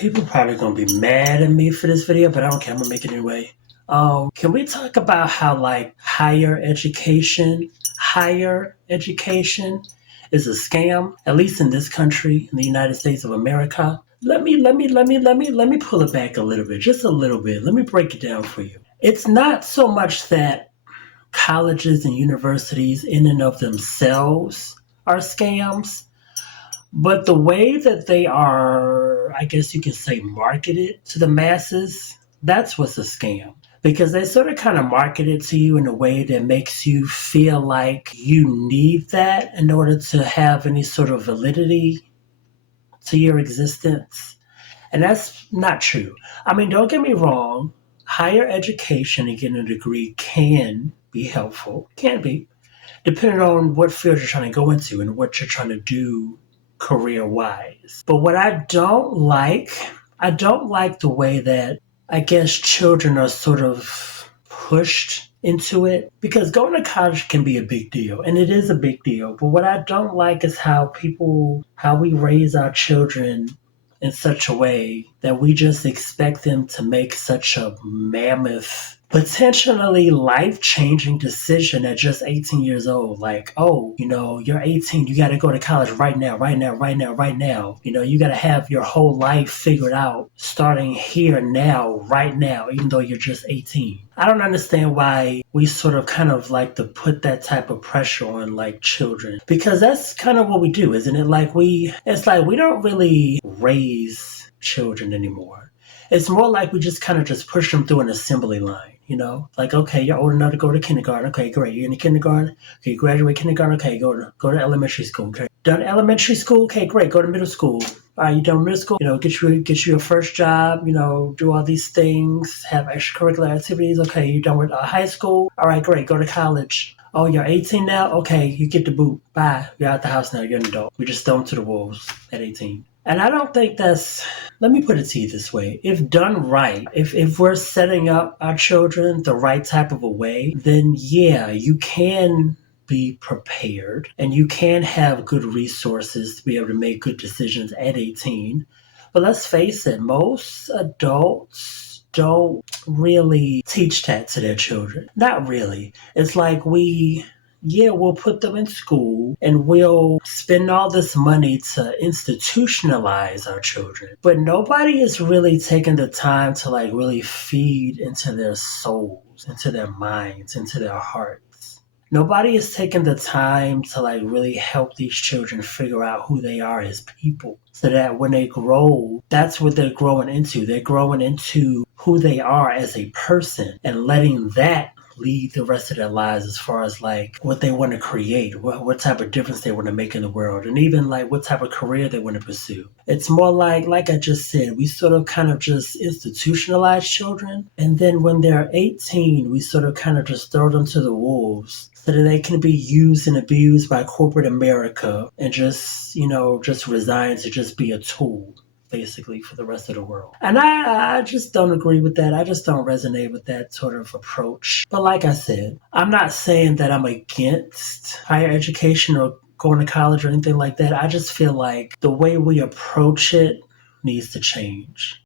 People probably gonna be mad at me for this video, but I don't care. I'm gonna make it anyway. Can we talk about how like higher education is a scam, at least in this country, in the United States of America? Let me pull it back a little bit, just a little bit. Let me break it down for you. It's not so much that colleges and universities in and of themselves are scams, but the way that they are, I guess you can say, marketed to the masses, that's what's a scam. Because they sort of kind of market it to you in a way that makes you feel like you need that in order to have any sort of validity to your existence. And that's not true. I mean, don't get me wrong, higher education and getting a degree can be helpful, can be, depending on what field you're trying to go into and what you're trying to do career wise. But what I don't like the way that I guess children are sort of pushed into it because going to college can be a big deal and it is a big deal. But what I don't like is how we raise our children in such a way that we just expect them to make such a mammoth, potentially life changing decision at just 18 years old. Like, oh, you're 18, you got to go to college right now, right now, right now, right now. You got to have your whole life figured out starting here now, right now, even though you're just 18. I don't understand why we sort of kind of like to put that type of pressure on like children because that's kind of what we do, isn't it? It's like we don't really raise children anymore. It's more like we just kind of just push them through an assembly line, Like, okay, you're old enough to go to kindergarten. Okay, great. You're in the kindergarten. Okay, you graduate kindergarten. Okay, go to elementary school. Okay, done elementary school. Okay, great. Go to middle school. All right, you done middle school. Get you a first job. Do all these things. Have extracurricular activities. Okay, you done with high school. All right, great. Go to college. Oh, you're 18 now? Okay, you get the boot. Bye. You're out the house now. You're an adult. We just throw them to the wolves at 18. And I don't think let me put it to you this way. If done right, if we're setting up our children the right type of a way, then yeah, you can be prepared and you can have good resources to be able to make good decisions at 18. But let's face it, most adults don't really teach that to their children. Not really. It's like we'll put them in school and we'll spend all this money to institutionalize our children. But nobody is really taking the time to like really feed into their souls, into their minds, into their hearts. Nobody is taking the time to like really help these children figure out who they are as people so that when they grow, that's what they're growing into. They're growing into who they are as a person and letting that lead the rest of their lives as far as like what they want to create, what type of difference they want to make in the world, and even like what type of career they want to pursue. It's more like I just said, we sort of kind of just institutionalize children. And then when they're 18, we sort of kind of just throw them to the wolves so that they can be used and abused by corporate America and just resign to just be a tool basically for the rest of the world. And I just don't agree with that. I just don't resonate with that sort of approach. But like I said, I'm not saying that I'm against higher education or going to college or anything like that. I just feel like the way we approach it needs to change.